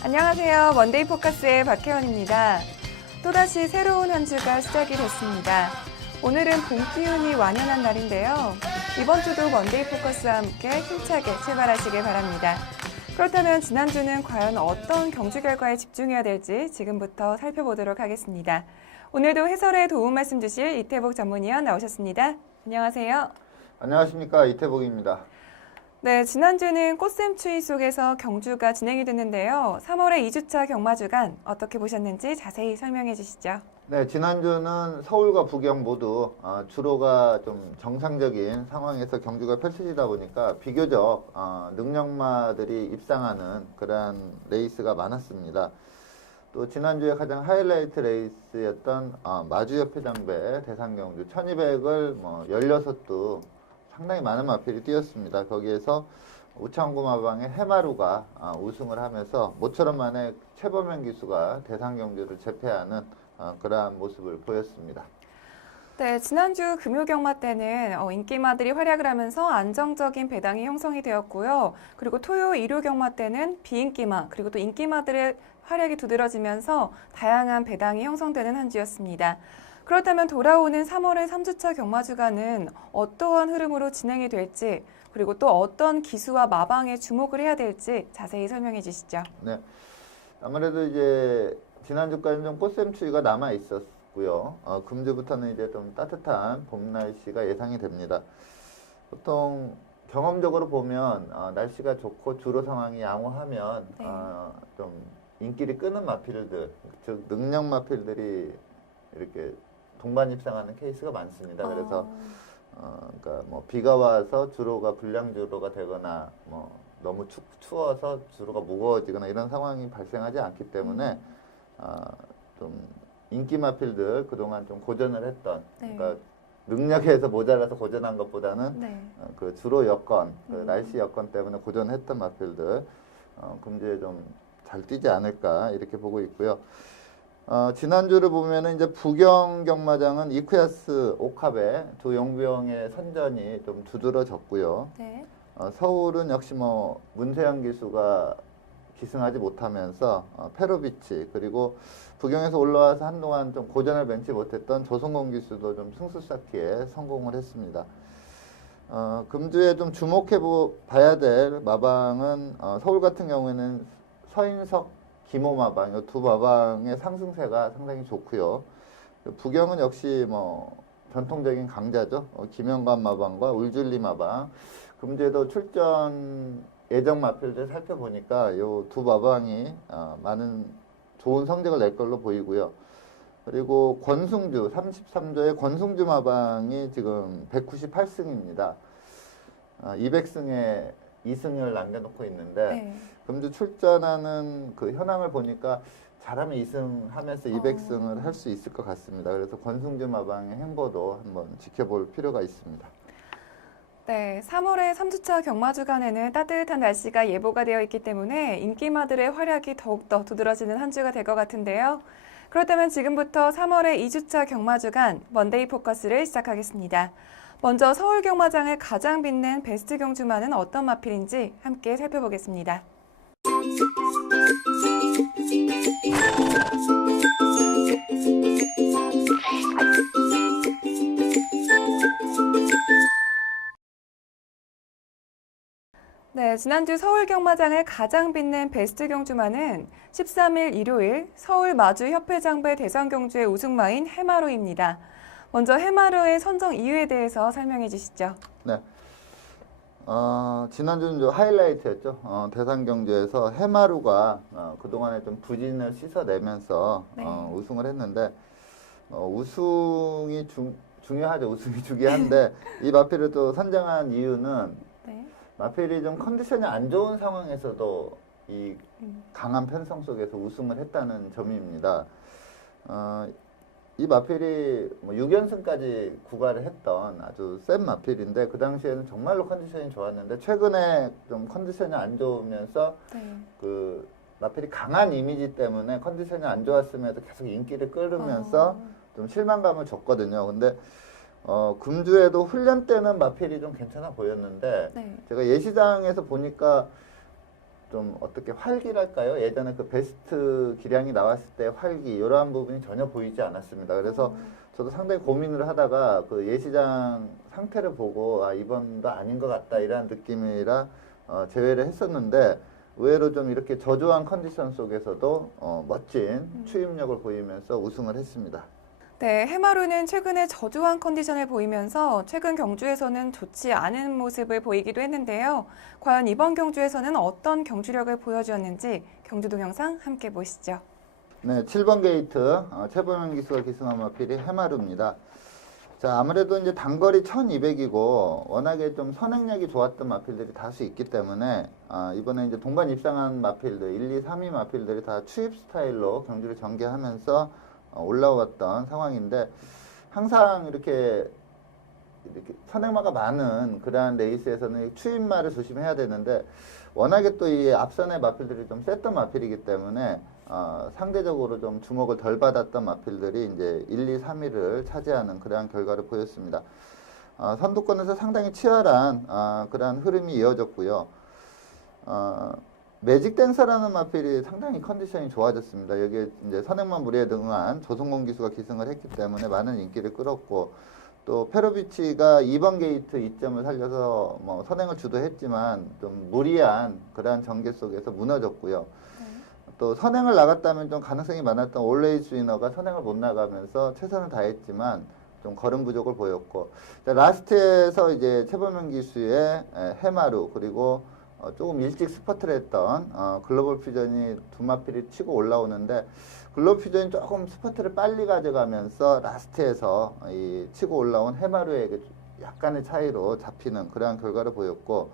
안녕하세요. 먼데이 포커스의 박혜원입니다. 또다시 새로운 한 주가 시작이 됐습니다. 오늘은 봄 기운이 완연한 날인데요. 이번 주도 먼데이 포커스와 함께 힘차게 출발하시길 바랍니다. 그렇다면 지난주는 과연 어떤 경주 결과에 집중해야 될지 지금부터 살펴보도록 하겠습니다. 오늘도 해설에 도움 말씀 주실 이태복 전문위원 나오셨습니다. 안녕하세요. 안녕하십니까, 이태복입니다. 네, 지난주는 꽃샘추위 속에서 경주가 진행이 됐는데요. 3월의 2주차 경마주간 어떻게 보셨는지 자세히 설명해 주시죠. 네, 지난주는 서울과 부경 모두 주로가 좀 정상적인 상황에서 경주가 펼쳐지다 보니까 비교적 능력마들이 입상하는 그런 레이스가 많았습니다. 또 지난주에 가장 하이라이트 레이스였던 마주협회장배 대상경주 1200을 16도 상당히 많은 마필이 뛰었습니다. 거기에서 우창구 마방의 해마루가 우승을 하면서 모처럼 만에 최범현 기수가 대상경주를 제패하는 그러한 모습을 보였습니다. 네, 지난주 금요경마 때는 인기마들이 활약을 하면서 안정적인 배당이 형성이 되었고요. 그리고 토요 일요경마 때는 비인기마 그리고 또 인기마들의 활약이 두드러지면서 다양한 배당이 형성되는 한 주였습니다. 그렇다면 돌아오는 3월의 3주차 경마주간은 어떠한 흐름으로 진행이 될지 그리고 또 어떤 기수와 마방에 주목을 해야 될지 자세히 설명해 주시죠. 네, 아무래도 이제 지난주까지는 좀 꽃샘추위가 남아 있었고요. 금주부터는 이제 좀 따뜻한 봄 날씨가 예상이 됩니다. 보통 경험적으로 보면 날씨가 좋고 주로 상황이 양호하면 네. 좀 인기를 끄는 마필들, 즉 능력 마필들이 이렇게 동반 입상하는 케이스가 많습니다. 그래서 그러니까 뭐 비가 와서 주로가 불량 주로가 되거나 뭐 너무 추워서 주로가 무거워지거나 이런 상황이 발생하지 않기 때문에 좀 인기 마필들 그동안 좀 고전을 했던 그러니까 능력에서 모자라서 고전한 것보다는 그 주로 여건, 그 날씨 여건 때문에 고전했던 마필들 금주에 좀 잘 뛰지 않을까 이렇게 보고 있고요. 지난주를 보면은 이제 부경 경마장은 이쿠야스 오카베 두 용병의 선전이 좀 두드러졌고요. 네. 서울은 역시 뭐 문세영 기수가 기승하지 못하면서 페로비치 그리고 부경에서 올라와서 한동안 좀 고전을 맺지 못했던 조성공 기수도 좀 승수 쌓기에 성공을 했습니다. 금주에 좀 주목해 봐야 될 마방은 서울 같은 경우에는 서인석, 김호 마방, 이 두 마방의 상승세가 상당히 좋고요. 부경은 역시 뭐 전통적인 강자죠. 김영관 마방과 울줄리 마방. 금주에도 출전 예정 마필들 살펴보니까 이 두 마방이 많은 좋은 성적을 낼 걸로 보이고요. 그리고 권승주 33조의 권승주 마방이 지금 198승입니다. 200승에 2승을 남겨놓고 있는데 금주 출전하는 그 현황을 보니까 잘하면 2승 하면서 200승을 할 수 있을 것 같습니다. 그래서 권승주 마방의 행보도 한번 지켜볼 필요가 있습니다. 네, 3월의 3주차 경마주간에는 따뜻한 날씨가 예보가 되어 있기 때문에 인기마들의 활약이 더욱더 두드러지는 한 주가 될 것 같은데요. 그렇다면 지금부터 3월의 2주차 경마주간 먼데이 포커스를 시작하겠습니다. 먼저 서울 경마장을 가장 빛낸 베스트 경주마는 어떤 마필인지 함께 살펴보겠습니다. 네, 지난주 서울 경마장을 가장 빛낸 베스트 경주마는 13일 일요일 서울 마주협회장배 대상경주의 우승마인 해마루입니다. 먼저 해마루의 선정 이유에 대해서 설명해 주시죠. 네. 지난주는 좀 하이라이트였죠. 대상경주에서 해마루가 그동안에 좀 부진을 씻어내면서 우승을 했는데 우승이 중요하죠. 우승이 중요한데 이 마필을 또 선정한 이유는 마필이 좀 컨디션이 안 좋은 상황에서도 이 강한 편성 속에서 우승을 했다는 점입니다. 이 마필이 뭐 6연승까지 구가를 했던 아주 센 마필인데 그 당시에는 정말로 컨디션이 좋았는데 최근에 좀 컨디션이 안 좋으면서 그 마필이 강한 이미지 때문에 컨디션이 안 좋았음에도 계속 인기를 끌으면서 좀 실망감을 줬거든요. 근데 금주에도 훈련 때는 마필이 좀 괜찮아 보였는데 제가 예시장에서 보니까 좀 어떻게 활기랄까요? 예전에 그 베스트 기량이 나왔을 때 활기 이러한 부분이 전혀 보이지 않았습니다. 그래서 저도 상당히 고민을 하다가 그 예시장 상태를 보고 아 이번도 아닌 것 같다 이런 느낌이라 제외를 했었는데 의외로 좀 이렇게 저조한 컨디션 속에서도 멋진 추임력을 보이면서 우승을 했습니다. 네, 해마루는 최근에 저조한 컨디션을 보이면서 최근 경주에서는 좋지 않은 모습을 보이기도 했는데요. 과연 이번 경주에서는 어떤 경주력을 보여주었는지 경주 동영상 함께 보시죠. 네, 7번 게이트 최범현 기수가 기승한 마필이 해마루입니다. 자, 아무래도 이제 단거리 1200이고 워낙에 좀 선행력이 좋았던 마필들이 다수 있기 때문에 이번에 이제 동반 입상한 마필들 1, 2, 3위 마필들이 다 추입 스타일로 경주를 전개하면서 올라왔던 상황인데 항상 이렇게 선행마가 많은 그러한 레이스에서는 추임마를 조심해야 되는데 워낙에 또 이 앞선의 마필들이 좀 셌던 마필이기 때문에 상대적으로 좀 주목을 덜 받았던 마필들이 이제 1, 2, 3위를 차지하는 그러한 결과를 보였습니다. 선두권에서 상당히 치열한 그러한 흐름이 이어졌고요. 매직 댄서라는 마필이 상당히 컨디션이 좋아졌습니다. 여기에 이제 선행만 무리에 등한 조성곤 기수가 기승을 했기 때문에 많은 인기를 끌었고 또 페로비치가 2번 게이트 이점을 살려서 뭐 선행을 주도했지만 좀 무리한 그러한 전개 속에서 무너졌고요. 또 선행을 나갔다면 좀 가능성이 많았던 올레이스 위너가 선행을 못 나가면서 최선을 다했지만 좀 걸음 부족을 보였고 라스트에서 이제 최범현 기수의 해마루 그리고 조금 일찍 스퍼트를 했던 글로벌 퓨전이 두 마필이 치고 올라오는데 글로벌 퓨전이 조금 스퍼트를 빨리 가져가면서 라스트에서 이 치고 올라온 해마루에게 약간의 차이로 잡히는 그러한 결과를 보였고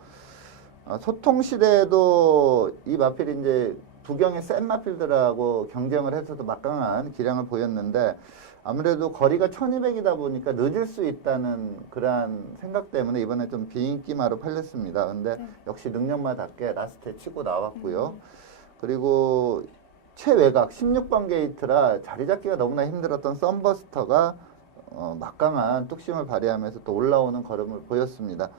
소통 시대에도 이 마필이 이제 부경의 센 마필들하고 경쟁을 해서도 막강한 기량을 보였는데 아무래도 거리가 1200이다 보니까 늦을 수 있다는 그러한 생각 때문에 이번에 좀 비인기마로 팔렸습니다. 근데 역시 능력마답게 라스트에 치고 나왔고요. 그리고 최외곽 16번 게이트라 자리 잡기가 너무나 힘들었던 썬버스터가 막강한 뚝심을 발휘하면서 또 올라오는 걸음을 보였습니다.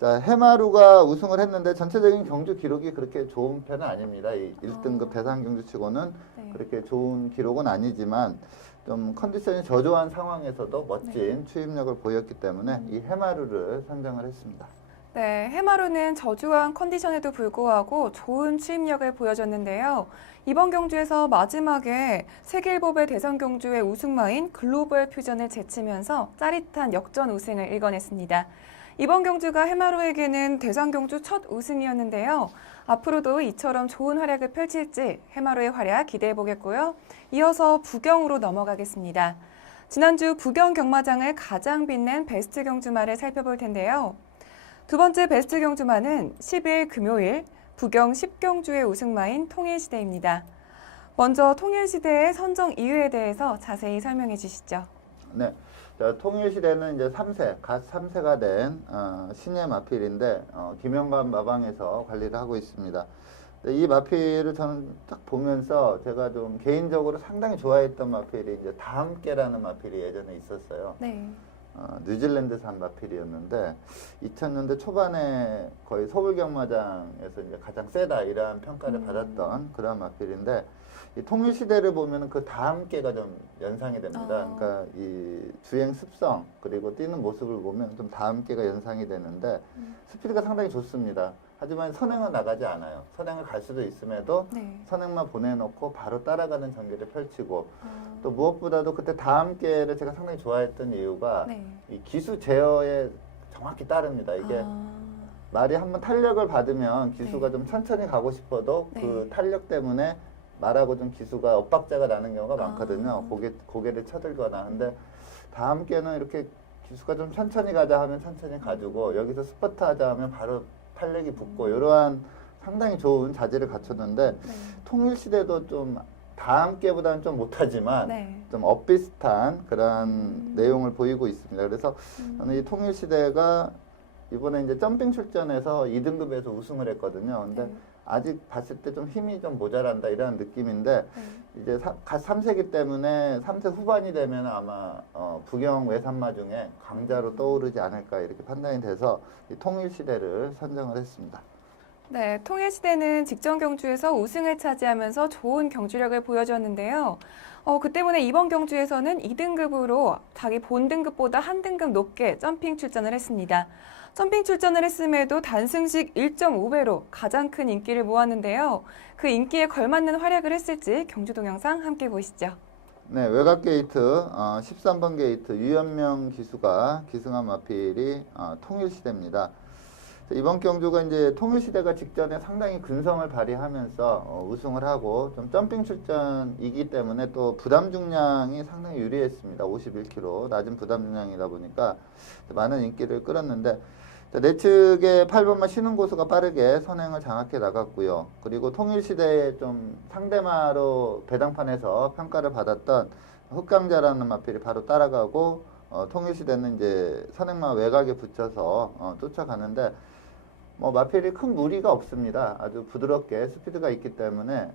자, 해마루가 우승을 했는데 전체적인 경주 기록이 그렇게 좋은 편은 아닙니다. 이 1등급 대상 경주치고는 그렇게 좋은 기록은 아니지만 좀 컨디션이 저조한 상황에서도 멋진 추임력을 보였기 때문에 이 해마루를 선정을 했습니다. 네, 해마루는 저조한 컨디션에도 불구하고 좋은 추임력을 보여줬는데요. 이번 경주에서 마지막에 세계일보배 대선 경주의 우승마인 글로벌 퓨전을 제치면서 짜릿한 역전 우승을 일궈냈습니다. 이번 경주가 해마루에게는 대선 경주 첫 우승이었는데요. 앞으로도 이처럼 좋은 활약을 펼칠지 해마루의 활약 기대해 보겠고요. 이어서 부경으로 넘어가겠습니다. 지난주 부경 경마장을 가장 빛낸 베스트 경주마를 살펴볼 텐데요. 두 번째 베스트 경주마는 10일 금요일 부경 10경주의 우승마인 통일시대입니다. 먼저 통일시대의 선정 이유에 대해서 자세히 설명해 주시죠. 네. 자, 통일시대는 이제 3세, 갓 3세가 된 신예 마필인데 김영관 마방에서 관리를 하고 있습니다. 이 마필을 저는 딱 보면서 제가 좀 개인적으로 상당히 좋아했던 마필이 이제 다함께라는 마필이 예전에 있었어요. 네. 뉴질랜드산 마필이었는데 2000년대 초반에 거의 서울 경마장에서 이제 가장 세다 이러한 평가를 받았던 그런 마필인데 이 통일시대를 보면 그 다함께가 좀 연상이 됩니다. 그러니까 이 주행 습성 그리고 뛰는 모습을 보면 좀 다함께가 연상이 되는데 스피드가 상당히 좋습니다. 하지만 선행은 나가지 않아요. 선행을 갈 수도 있음에도 선행만 보내놓고 바로 따라가는 전개를 펼치고 또 무엇보다도 그때 다함께를 제가 상당히 좋아했던 이유가 이 기수 제어에 정확히 따릅니다. 이게 말이 한번 탄력을 받으면 기수가 좀 천천히 가고 싶어도 그 탄력 때문에 말하고 좀 기수가 엇박자가 나는 경우가 많거든요. 고개를 쳐들거나. 근데 다함께는 이렇게 기수가 좀 천천히 가자 하면 천천히 가지고 여기서 스퍼트 하자 하면 바로 탄력이 붙고 이러한 상당히 좋은 자질을 갖췄는데 통일시대도 좀 다함께보다는 좀 못하지만 좀 엇비슷한 그런 내용을 보이고 있습니다. 그래서 저는 이 통일시대가 이번에 이제 점핑 출전해서 2등급에서 우승을 했거든요. 근데 아직 봤을 때 좀 힘이 좀 모자란다 이런 느낌인데 이제 갓 3세기 때문에 3세 후반이 되면 아마 부경 외산마 중에 강자로 떠오르지 않을까 이렇게 판단이 돼서 이 통일시대를 선정을 했습니다. 네, 통일시대는 직전 경주에서 우승을 차지하면서 좋은 경주력을 보여줬는데요. 그 때문에 이번 경주에서는 2등급으로 자기 본 등급보다 한 등급 높게 점핑 출전을 했습니다. 점핑 출전을 했음에도 단승식 1.5배로 가장 큰 인기를 모았는데요. 그 인기에 걸맞는 활약을 했을지 경주 동영상 함께 보시죠. 네, 외곽 게이트 13번 게이트 유연명 기수가 기승한 마필이 통일시대입니다. 이번 경주가 이제 통일시대가 직전에 상당히 근성을 발휘하면서 우승을 하고 좀 점핑 출전이기 때문에 또 부담 중량이 상당히 유리했습니다. 51kg 낮은 부담 중량이다 보니까 많은 인기를 끌었는데 내측에 8번마 신흥고수가 빠르게 선행을 장악해 나갔고요. 그리고 통일시대에 좀 상대마로 배당판에서 평가를 받았던 흑강자라는 마필이 바로 따라가고 통일시대는 이제 선행마 외곽에 붙여서 쫓아가는데 마필이 큰 무리가 없습니다. 아주 부드럽게 스피드가 있기 때문에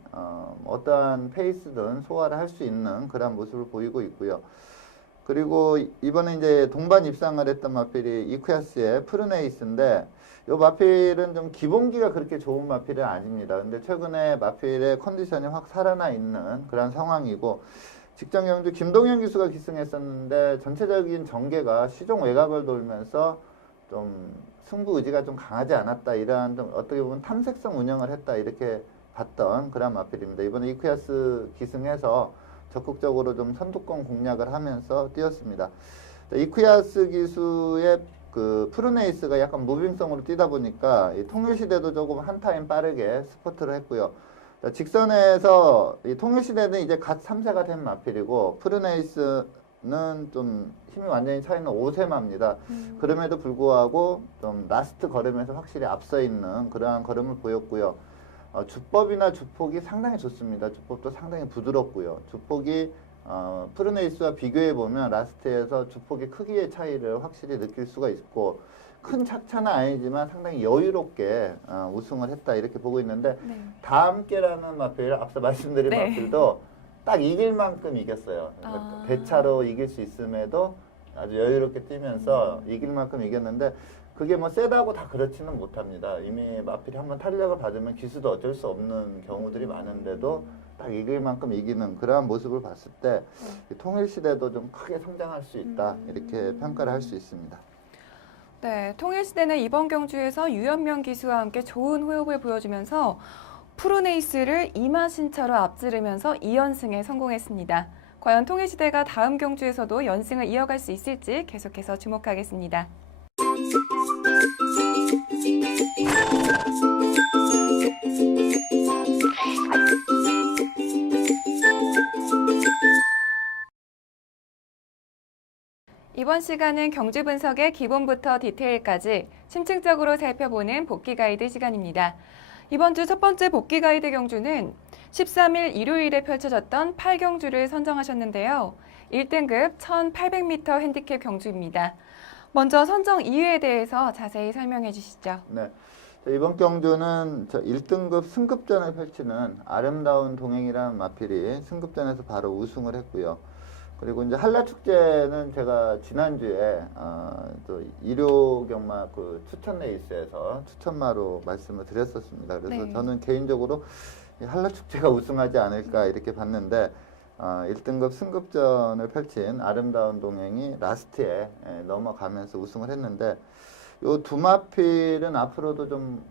어떠한 페이스든 소화를 할 수 있는 그런 모습을 보이고 있고요. 그리고 이번에 이제 동반 입상을 했던 마필이 이쿠야스의 푸르네이스인데 이 마필은 좀 기본기가 그렇게 좋은 마필은 아닙니다. 근데 최근에 마필의 컨디션이 확 살아나 있는 그런 상황이고 직전 경주 김동현 기수가 기승했었는데 전체적인 전개가 시종 외곽을 돌면서 좀 승부 의지가 좀 강하지 않았다. 이러한 좀 어떻게 보면 탐색성 운영을 했다. 이렇게 봤던 그런 마필입니다. 이번에 이쿠야스 기승해서 적극적으로 좀 선두권 공략을 하면서 뛰었습니다. 이쿠야스 기수의 그 푸르네이스가 약간 무빙성으로 뛰다 보니까 이 통일시대도 조금 한 타임 빠르게 스포트를 했고요. 직선에서 이 통일시대는 이제 갓 3세가 된 마필이고 푸르네이스는 좀 힘이 완전히 차이는 5세마입니다. 그럼에도 불구하고 좀 라스트 걸음에서 확실히 앞서 있는 그러한 걸음을 보였고요. 주법이나 주폭이 상당히 좋습니다. 주법도 상당히 부드럽고요. 주폭이 푸르네이스와 비교해보면 라스트에서 주폭의 크기의 차이를 확실히 느낄 수가 있고 큰 착차는 아니지만 상당히 여유롭게 우승을 했다 이렇게 보고 있는데 네. 다함께라는 마필 앞서 말씀드린 네. 마필도 딱 이길 만큼 이겼어요. 그러니까 배차로 이길 수 있음에도 아주 여유롭게 뛰면서 이길 만큼 이겼는데 그게 뭐 세다고 다 그렇지는 못합니다. 이미 마필이 한번 탄력을 받으면 기수도 어쩔 수 없는 경우들이 많은데도 딱 이길 만큼 이기는 그러한 모습을 봤을 때 통일시대도 좀 크게 성장할 수 있다 이렇게 평가를 할 수 있습니다. 네, 통일시대는 이번 경주에서 유연명 기수와 함께 좋은 호흡을 보여주면서 푸르네이스를 2마신차로 앞지르면서 2연승에 성공했습니다. 과연 통일시대가 다음 경주에서도 연승을 이어갈 수 있을지 계속해서 주목하겠습니다. 이번 시간은 경주 분석의 기본부터 디테일까지 심층적으로 살펴보는 복귀 가이드 시간입니다. 이번 주 첫 번째 복귀 가이드 경주는 13일 일요일에 펼쳐졌던 8경주를 선정하셨는데요. 1등급 1800m 핸디캡 경주입니다. 먼저 선정 이유에 대해서 자세히 설명해 주시죠. 네. 이번 경주는 1등급 승급전을 펼치는 아름다운 동행이라는 마필이 승급전에서 바로 우승을 했고요. 그리고 이제 한라축제는 제가 지난주에 또 일요경마 그 추천 레이스에서 추천마로 말씀을 드렸었습니다. 그래서 네. 저는 개인적으로 한라축제가 우승하지 않을까 이렇게 봤는데 1등급 승급전을 펼친 아름다운 동행이 라스트에 넘어가면서 우승을 했는데 요 두 마필은 앞으로도 좀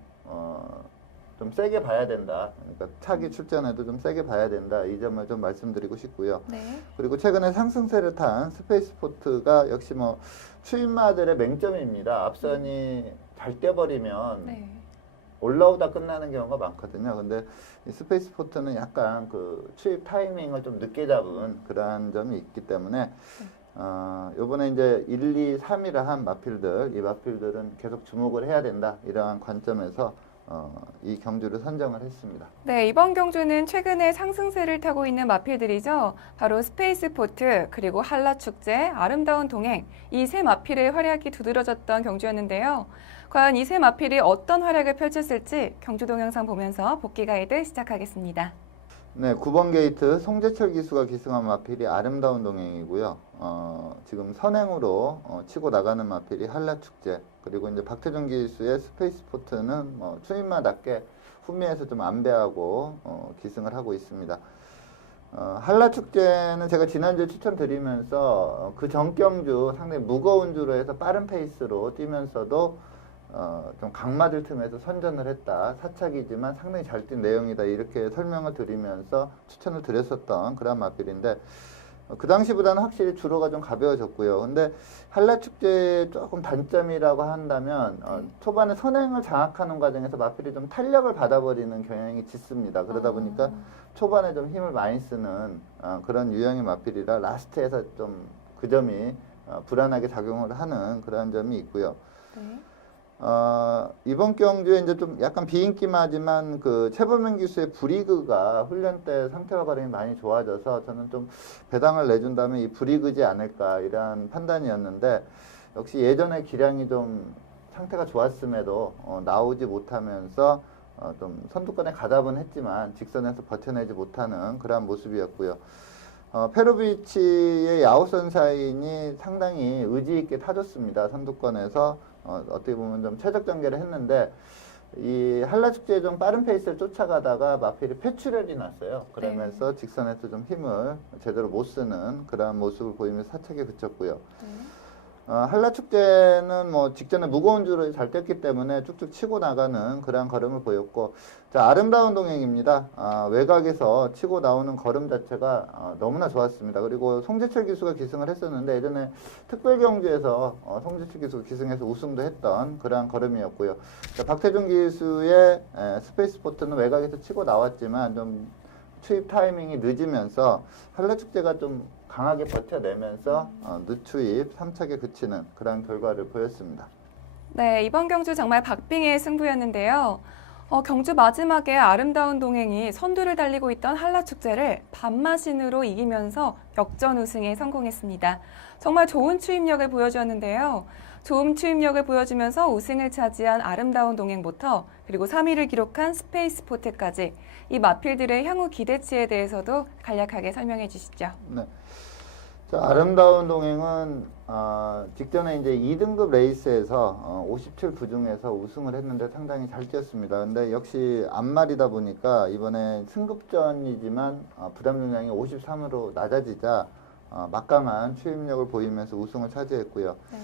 세게 봐야 된다. 그러니까 차기 출전에도 좀 세게 봐야 된다. 이 점을 좀 말씀드리고 싶고요. 네. 그리고 최근에 상승세를 탄 스페이스포트가 역시 뭐 추임마들의 맹점입니다. 앞선이 잘 뛰어버리면 네. 올라오다 끝나는 경우가 많거든요. 근데 이 스페이스포트는 약간 그 추입 타이밍을 좀 늦게 잡은 그러한 점이 있기 때문에 요번에 이제 1, 2, 3이라 한 마필들, 이 마필들은 계속 주목을 해야 된다. 이러한 관점에서 이 경주를 선정을 했습니다. 네, 이번 경주는 최근에 상승세를 타고 있는 마필들이죠. 바로 스페이스포트, 그리고 한라축제, 아름다운 동행, 이 세 마필의 활약이 두드러졌던 경주였는데요. 과연 이 세 마필이 어떤 활약을 펼쳤을지 경주 동영상 보면서 복귀 가이드 시작하겠습니다. 네, 9번 게이트 송재철 기수가 기승한 마필이 아름다운 동행이고요. 지금 선행으로 치고 나가는 마필이 한라축제, 그리고 이제 박태준 기수의 스페이스포트는 뭐 추임마답게 후미에서 좀 안배하고 기승을 하고 있습니다. 한라축제는 제가 지난주에 추천드리면서 그 전경주 상당히 무거운 주로 해서 빠른 페이스로 뛰면서도 좀 강마들 틈에서 선전을 했다. 사착이지만 상당히 잘 뛴 내용이다. 이렇게 설명을 드리면서 추천을 드렸었던 그런 마필인데 그 당시보다는 확실히 주로가 좀 가벼워졌고요. 근데 한라축제의 조금 단점이라고 한다면 초반에 선행을 장악하는 과정에서 마필이 좀 탄력을 받아버리는 경향이 짙습니다. 그러다 보니까 초반에 좀 힘을 많이 쓰는 그런 유형의 마필이라 라스트에서 좀 그 점이 불안하게 작용을 하는 그런 점이 있고요. 네. 이번 경주에 이제 좀 약간 비인기마지만 그 최범현 기수의 브리그가 훈련 때 상태와 발음이 많이 좋아져서 저는 좀 배당을 내준다면 이 브리그지 않을까 이런 판단이었는데 역시 예전에 기량이 좀 상태가 좋았음에도 나오지 못하면서 좀 선두권에 가담은 했지만 직선에서 버텨내지 못하는 그러한 모습이었고요. 페로비치의 야오선 사인이 상당히 의지 있게 타줬습니다. 선두권에서 어떻게 보면 좀 최적 전개를 했는데 이 한라축제에 좀 빠른 페이스를 쫓아가다가 마필이 폐출혈이 났어요. 그러면서 직선에서 좀 힘을 제대로 못 쓰는 그러한 모습을 보이면서 사착에 그쳤고요. 한라축제는 뭐 직전에 무거운 줄을 잘 뗐기 때문에 쭉쭉 치고 나가는 그러한 걸음을 보였고, 자, 아름다운 동행입니다. 외곽에서 치고 나오는 걸음 자체가 너무나 좋았습니다. 그리고 송재철 기수가 기승을 했었는데 예전에 특별경주에서 송재철 기수가 기승해서 우승도 했던 그러한 걸음이었고요. 자, 박태준 기수의 스페이스포트는 외곽에서 치고 나왔지만 좀 추입 타이밍이 늦으면서 한라축제가 좀 강하게 버텨내면서 늦추입 3착에 그치는 그런 결과를 보였습니다. 네, 이번 경주 정말 박빙의 승부였는데요. 경주 마지막에 아름다운 동행이 선두를 달리고 있던 한라축제를 반마신으로 이기면서 역전 우승에 성공했습니다. 정말 좋은 추임력을 보여주었는데요. 좋은 추임력을 보여주면서 우승을 차지한 아름다운 동행부터 그리고 3위를 기록한 스페이스포트까지 이 마필들의 향후 기대치에 대해서도 간략하게 설명해 주시죠. 네. 자, 아름다운 동행은 직전에 이제 2등급 레이스에서 57부 중에서 우승을 했는데 상당히 잘 뛰었습니다. 근데 역시 앞말이다 보니까 이번에 승급전이지만 부담 중량이 53으로 낮아지자 막강한 추임력을 보이면서 우승을 차지했고요. 네.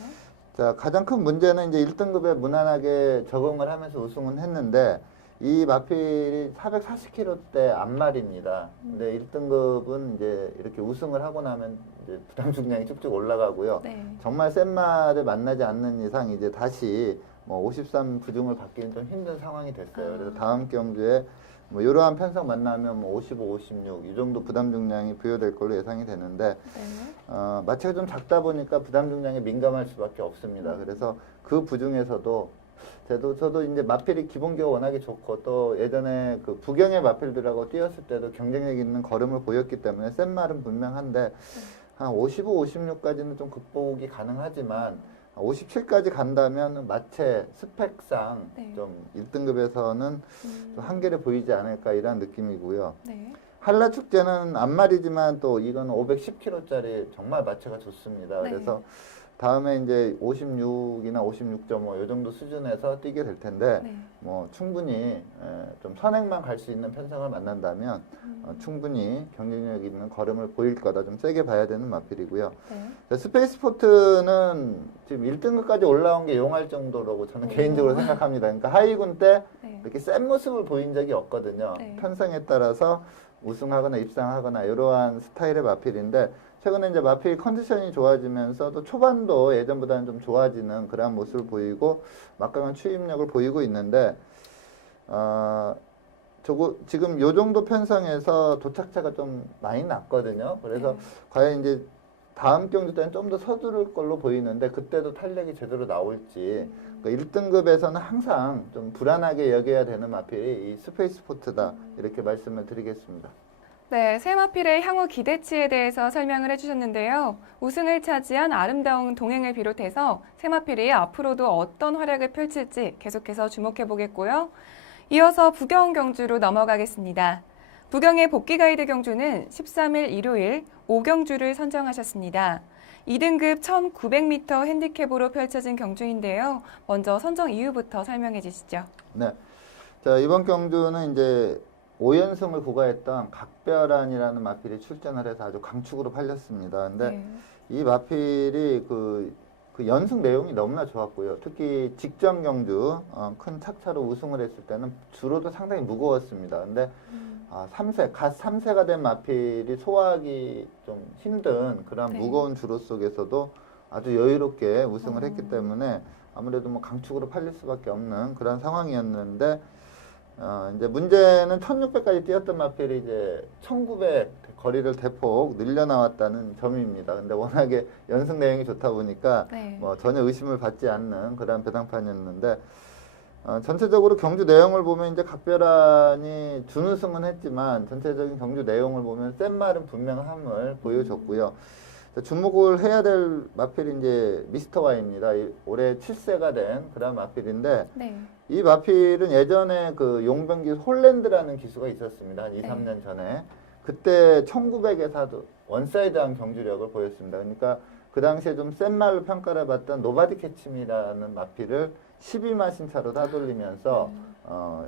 자, 가장 큰 문제는 이제 1등급에 무난하게 적응을 하면서 우승은 했는데 이 마필이 440kg대 앞말입니다. 근데 1등급은 이제 이렇게 우승을 하고 나면 이제 부담 중량이 쭉쭉 올라가고요. 네. 정말 센 말을 만나지 않는 이상 이제 다시 뭐 53 부중을 받기는 좀 힘든 상황이 됐어요. 그래서 다음 경주에 뭐 이러한 편성 만나면 뭐 55, 56 이 정도 부담 중량이 부여될 걸로 예상이 되는데 네. 마체가 좀 작다 보니까 부담 중량에 민감할 수밖에 없습니다. 그래서 그 부중에서도 저도 이제 마필이 기본기가 워낙에 좋고 또 예전에 그 부경의 마필들하고 뛰었을 때도 경쟁력 있는 걸음을 보였기 때문에 센 말은 분명한데 한 55, 56까지는 좀 극복이 가능하지만 57까지 간다면 마체 스펙상 네. 좀 1등급에서는 좀 한계를 보이지 않을까 이런 느낌이고요. 네. 한라축제는 앞말이지만 또 이건 510kg짜리 정말 마체가 좋습니다. 네. 그래서 다음에 이제 56이나 56.5 이 정도 수준에서 뛰게 될 텐데 네. 뭐 충분히 좀 선행만 갈 수 있는 편성을 만난다면 충분히 경쟁력 있는 걸음을 보일 거다. 좀 세게 봐야 되는 마필이고요. 네. 스페이스포트는 지금 1등급까지 올라온 게 용할 정도라고 저는 개인적으로 생각합니다. 그러니까 하이군 때 네. 이렇게 센 모습을 보인 적이 없거든요. 네. 편성에 따라서 우승하거나 입상하거나 이러한 스타일의 마필인데 최근에 이제 마필 컨디션이 좋아지면서 또 초반도 예전보다는 좀 좋아지는 그런 모습을 보이고 막강한 추임력을 보이고 있는데 지금 요 정도 편성에서 도착차가 좀 많이 났거든요. 그래서 과연 이제 다음 경주 때는 좀 더 서두를 걸로 보이는데 그때도 탄력이 제대로 나올지 그러니까 1등급에서는 항상 좀 불안하게 여겨야 되는 마필이 이 스페이스포트다 이렇게 말씀을 드리겠습니다. 네, 새 마필의 향후 기대치에 대해서 설명을 해주셨는데요. 우승을 차지한 아름다운 동행을 비롯해서 새 마필이 앞으로도 어떤 활약을 펼칠지 계속해서 주목해 보겠고요. 이어서 부경 경주로 넘어가겠습니다. 부경의 복귀 가이드 경주는 13일 일요일 5경주를 선정하셨습니다. 2등급 1900m 핸디캡으로 펼쳐진 경주인데요. 먼저 선정 이유부터 설명해 주시죠. 네. 자, 이번 경주는 이제 5연승을 구가했던 각별안이라는 마필이 출전을 해서 아주 강축으로 팔렸습니다. 근데 네. 이 마필이 그 연승 내용이 너무나 좋았고요. 특히 직전 경주 큰 착차로 우승을 했을 때는 주로도 상당히 무거웠습니다. 근데 3세, 갓 3세가 된 마필이 소화하기 좀 힘든 그런 네. 무거운 주로 속에서도 아주 여유롭게 우승을 했기 때문에 아무래도 뭐 강축으로 팔릴 수밖에 없는 그런 상황이었는데 이제 문제는 1600까지 뛰었던 마필이 이제 1900 거리를 대폭 늘려 나왔다는 점입니다. 근데 워낙에 연승 내용이 좋다 보니까 네. 뭐 전혀 의심을 받지 않는 그런 배당판이었는데 전체적으로 경주 내용을 보면 이제 각별안이 준우승은 했지만 전체적인 경주 내용을 보면 센 말은 분명함을 보여줬고요. 주목을 해야 될 마필이 이제 미스터 Y입니다. 올해 7세가 된 그런 마필인데 네. 이 마필은 예전에 그 용병기 홀랜드라는 기수가 있었습니다. 한 2, 네. 3년 전에. 그때 1900에서도 원사이드한 경주력을 보였습니다. 그러니까 그 당시에 좀 센 말로 평가를 받던 노바디 캐치미라는 마필을 12마신 차로 다돌리면서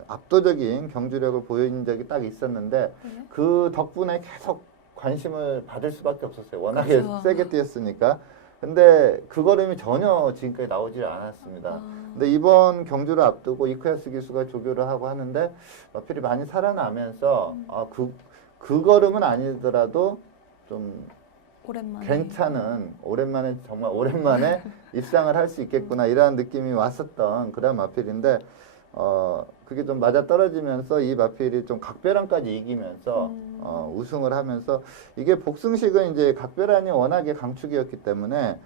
압도적인 경주력을 보인 적이 딱 있었는데 네. 그 덕분에 계속 관심을 받을 수밖에 없었어요. 워낙에 그렇죠. 세게 뛰었으니까. 근데 그 걸음이 전혀 지금까지 나오질 않았습니다. 근데 이번 경주를 앞두고 이쿠야스 기수가 조교를 하고 하는데 마필이 많이 살아나면서 그 걸음은 아니더라도 좀 오랜만에. 괜찮은 오랜만에 정말 오랜만에 입상을 할 수 있겠구나 이런 느낌이 왔었던 그런 마필인데 그게 좀 맞아 떨어지면서 이 마필이 좀 각별안까지 이기면서 우승을 하면서 이게 복승식은 이제 각별안이 워낙에 강축이었기 때문에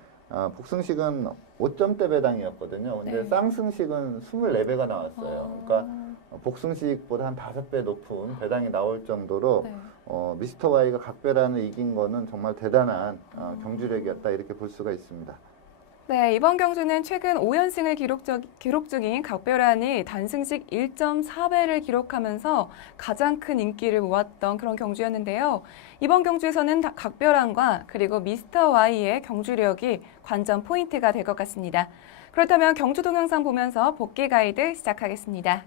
복승식은 5점대 배당이었거든요. 근데 네. 쌍승식은 24배가 나왔어요. 그러니까 복승식보다 한 5배 높은 배당이 나올 정도로 네. 미스터 Y가 각별안을 이긴 거는 정말 대단한 경주력이었다 이렇게 볼 수가 있습니다. 네, 이번 경주는 최근 5연승을 기록 중인 각별안이 단승식 1.4배를 기록하면서 가장 큰 인기를 모았던 그런 경주였는데요. 이번 경주에서는 각별안과 그리고 미스터 Y의 경주력이 관전 포인트가 될 것 같습니다. 그렇다면 경주 동영상 보면서 복귀 가이드 시작하겠습니다.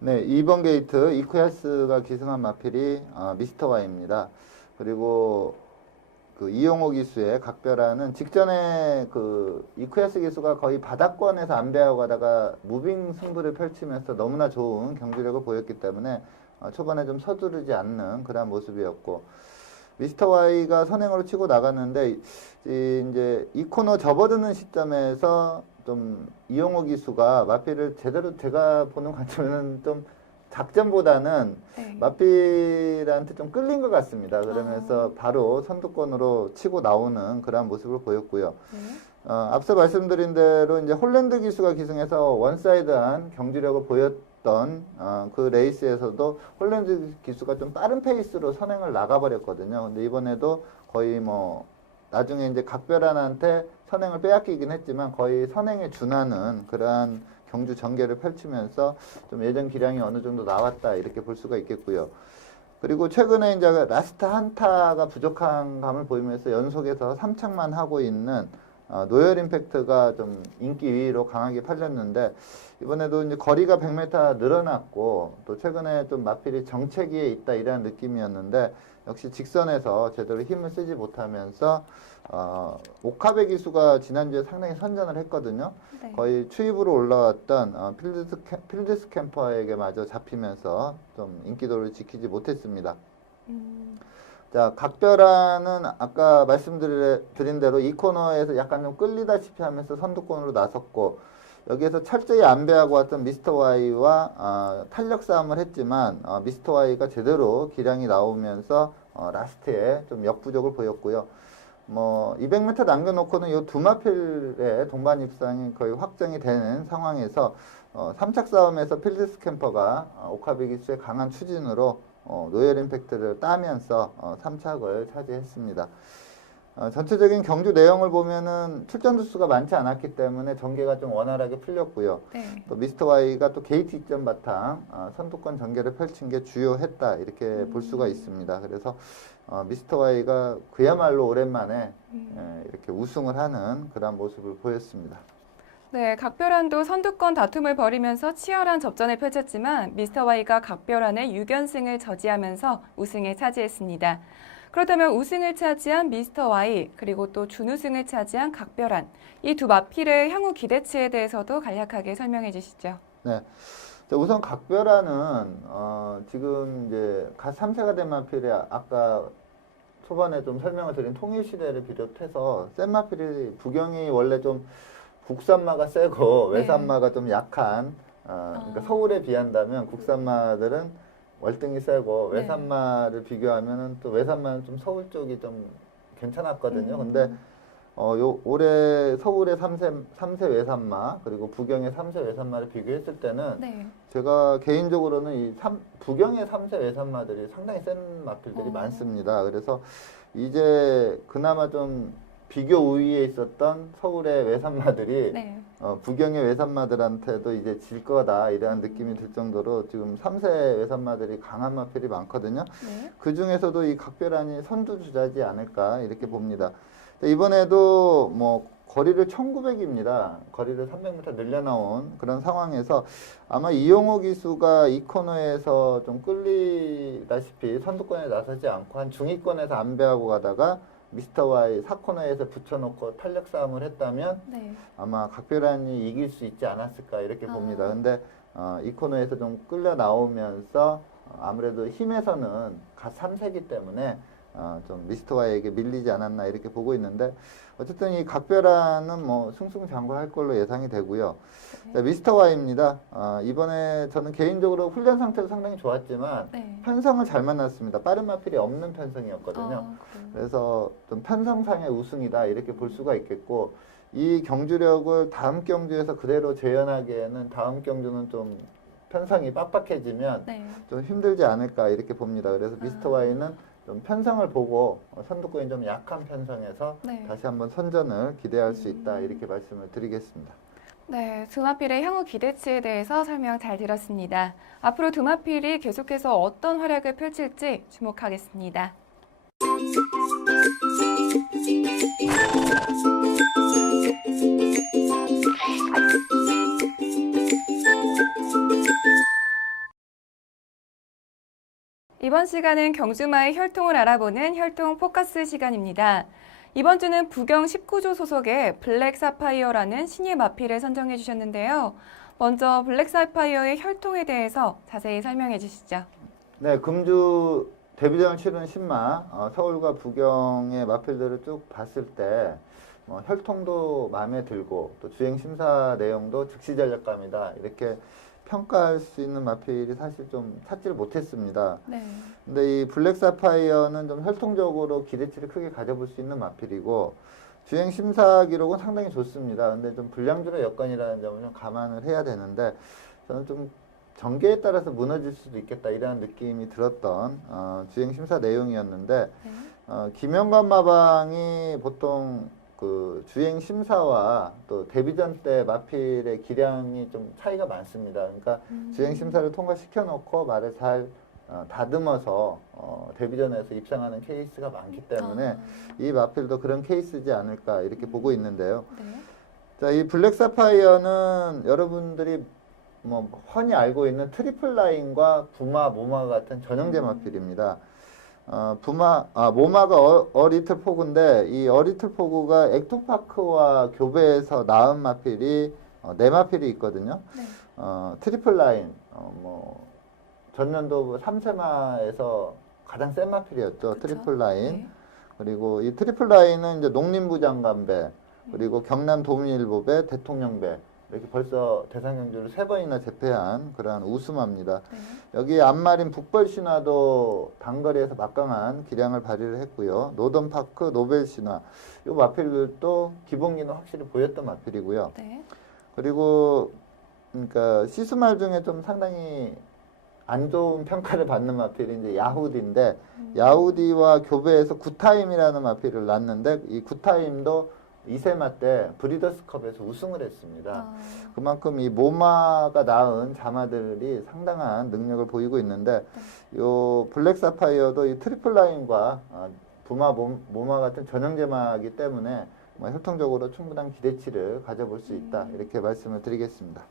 네, 2번 게이트 이쿠야스가 기승한 마필이 미스터 Y입니다. 그리고 그 이용호 기수의 각별안은 직전에 그 이쿠야스 기수가 거의 바닥권에서 안배하고 가다가 무빙 승부를 펼치면서 너무나 좋은 경주력을 보였기 때문에 초반에 좀 서두르지 않는 그런 모습이었고 미스터 Y가 선행으로 치고 나갔는데 이제 이 코너 접어드는 시점에서 좀 이용호 기수가 마필을 제대로 제가 보는 관점에는 좀 작전보다는 네. 마필한테 좀 끌린 것 같습니다. 그러면서 바로 선두권으로 치고 나오는 그런 모습을 보였고요. 네. 앞서 말씀드린 대로 이제 홀랜드 기수가 기승해서 원사이드한 경주력을 보였던 그 레이스에서도 홀랜드 기수가 좀 빠른 페이스로 선행을 나가버렸거든요. 근데 이번에도 거의 뭐 나중에 이제 각별안한테 선행을 빼앗기긴 했지만 거의 선행에 준하는 그러한 경주 전개를 펼치면서 좀 예전 기량이 어느 정도 나왔다 이렇게 볼 수가 있겠고요. 그리고 최근에 이제 라스트 한타가 부족한 감을 보이면서 연속해서 3착만 하고 있는 노열 임팩트가 좀 인기 위로 강하게 팔렸는데 이번에도 이제 거리가 100m 늘어났고 또 최근에 좀 마필이 정체기에 있다 이런 느낌이었는데 역시 직선에서 제대로 힘을 쓰지 못하면서 오카베 기수가 지난주에 상당히 선전을 했거든요. 네. 거의 추입으로 올라왔던 필드스 캠퍼에게 마저 잡히면서 좀 인기도를 지키지 못했습니다. 자, 각별안은 아까 말씀드린 대로 이 코너에서 약간 좀 끌리다시피 하면서 선두권으로 나섰고 여기에서 철저히 안배하고 왔던 미스터 Y와 탄력 싸움을 했지만 미스터 Y가 제대로 기량이 나오면서 라스트에 좀 역부족을 보였고요. 뭐 200m 남겨놓고는 이 두 마필의 동반 입상이 거의 확정이 되는 상황에서 3착 싸움에서 필드스 캠퍼가 오카베 기수의 강한 추진으로 노열 임팩트를 따면서 3착을 차지했습니다. 전체적인 경주 내용을 보면은 출전 주수가 많지 않았기 때문에 전개가 좀 원활하게 풀렸고요. 네. 또 미스터 Y가 또 게이트 입점 바탕 선두권 전개를 펼친 게 주요했다 이렇게 볼 수가 있습니다. 그래서 미스터 Y가 그야말로 오랜만에 이렇게 우승을 하는 그런 모습을 보였습니다. 네, 각별한도 선두권 다툼을 벌이면서 치열한 접전을 펼쳤지만 미스터 Y가 각별한의 6연승을 저지하면서 우승을 차지했습니다. 그렇다면 우승을 차지한 미스터 Y 그리고 또 준우승을 차지한 각별한 이 두 마필의 향후 기대치에 대해서도 간략하게 설명해 주시죠. 네. 자, 우선 각별한은 지금 이제 갓 3세가 된 마필이 아까 초반에 좀 설명을 드린 통일시대를 비롯해서 센 마필이 부경이 원래 좀 국산마가 세고 네. 외산마가 좀 약한 그러니까 서울에 비한다면 국산마들은 월등히 세고 네. 외산마를 비교하면은 또 외산마는 좀 서울 쪽이 좀 괜찮았거든요. 근데 올해 서울의 3세 외산마 그리고 부경의 3세 외산마를 비교했을 때는 네. 제가 개인적으로는 부경의 3세 외산마들이 상당히 센 마필들이 어. 많습니다. 그래서 이제 그나마 좀 비교 우위에 있었던 서울의 외산마들이 네. 부경의 외산마들한테도 이제 질 거다 이러한 느낌이 들 정도로 지금 3세 외산마들이 강한 마필이 많거든요. 네. 그 중에서도 이 각별한이 선두주자지 않을까 이렇게 봅니다. 이번에도 뭐 거리를 1900입니다. 거리를 300m 늘려나온 그런 상황에서 아마 이용호 기수가 이 코너에서 좀 끌리다시피 선두권에 나서지 않고 한 중위권에서 안배하고 가다가 미스터 Y 4코너에서 붙여놓고 탄력 싸움을 했다면 네. 아마 각별한이 이길 수 있지 않았을까 이렇게 봅니다. 아. 근데 이 코너에서 좀 끌려 나오면서 아무래도 힘에서는 갓 3세기 때문에 좀 미스터 Y에게 밀리지 않았나 이렇게 보고 있는데 어쨌든 이 각별한은 뭐 승승장구할 걸로 예상이 되고요. 자, 미스터 Y입니다. 이번에 저는 개인적으로 훈련 상태도 상당히 좋았지만 네. 편성을 잘 만났습니다. 빠른 마필이 없는 편성이었거든요. 그래요. 그래서 좀 편성상의 우승이다 이렇게 볼 수가 있겠고 이 경주력을 다음 경주에서 그대로 재현하기에는 다음 경주는 좀 편성이 빡빡해지면 네. 좀 힘들지 않을까 이렇게 봅니다. 그래서 미스터 Y는 좀 편성을 보고 선두권이 좀 약한 편성에서 네. 다시 한번 선전을 기대할 수 있다 이렇게 말씀을 드리겠습니다. 네, 두 마필의 향후 기대치에 대해서 설명 잘 들었습니다. 앞으로 두 마필이 계속해서 어떤 활약을 펼칠지 주목하겠습니다. 이번 시간은 경주마의 혈통을 알아보는 혈통 포커스 시간입니다. 이번 주는 부경 19조 소속의 블랙 사파이어라는 신예 마필을 선정해 주셨는데요. 먼저 블랙 사파이어의 혈통에 대해서 자세히 설명해 주시죠. 네, 금주 데뷔전을 치른 신마 서울과 부경의 마필들을 쭉 봤을 때 혈통도 마음에 들고 또 주행 심사 내용도 즉시 전략감이다 이렇게 평가할 수 있는 마필이 사실 좀 찾지를 못했습니다. 네. 근데 이 블랙 사파이어는 좀 혈통적으로 기대치를 크게 가져볼 수 있는 마필이고 주행 심사 기록은 상당히 좋습니다. 근데 좀 불량주로 여건이라는 점을 좀 감안을 해야 되는데 저는 좀 전개에 따라서 무너질 수도 있겠다 이런 느낌이 들었던 주행 심사 내용이었는데 네. 김영관 마방이 보통 그 주행 심사와 또 데뷔전 때 마필의 기량이 좀 차이가 많습니다. 그러니까 주행 심사를 통과시켜 놓고 말을 잘 다듬어서 데뷔전에서 입상하는 케이스가 많기 때문에 이 마필도 그런 케이스지 않을까 이렇게 보고 있는데요. 네. 자, 이 블랙 사파이어는 여러분들이 뭐 흔히 알고 있는 트리플 라인과 부마, 모마 같은 전형제 마필입니다. 모마가 어리틀 포그인데 이 어리틀 포그가 엑토파크와 교배해서 낳은 마필이 네 마필이 있거든요. 네. 트리플 라인 전년도 3세마에서 가장 센 마필이었죠. 그쵸? 트리플 라인. 네. 그리고 이 트리플 라인은 이제 농림부 장관배 그리고 경남 도민일보배 대통령배 이렇게 벌써 대상경주를 3번이나 제패한 그러한 우수마입니다. 네. 여기 안마린 북벌신화도 단거리에서 막강한 기량을 발휘를 했고요. 노던파크 노벨신화 이 마필들도 기본기는 확실히 보였던 마필이고요. 네. 그리고 그러니까 시스말 중에 좀 상당히 안 좋은 평가를 받는 마필이 이제 야후디인데 야후디와 교배해서 굿타임이라는 마필을 낳았는데 이 굿타임도 2세마 때 브리더스컵에서 우승을 했습니다. 그만큼 이 모마가 낳은 자마들이 상당한 능력을 보이고 있는데 요 블랙 사파이어도 이 트리플 라인과 부마 모마 같은 전형제마이기 때문에 뭐 혈통적으로 충분한 기대치를 가져볼 수 있다 이렇게 말씀을 드리겠습니다.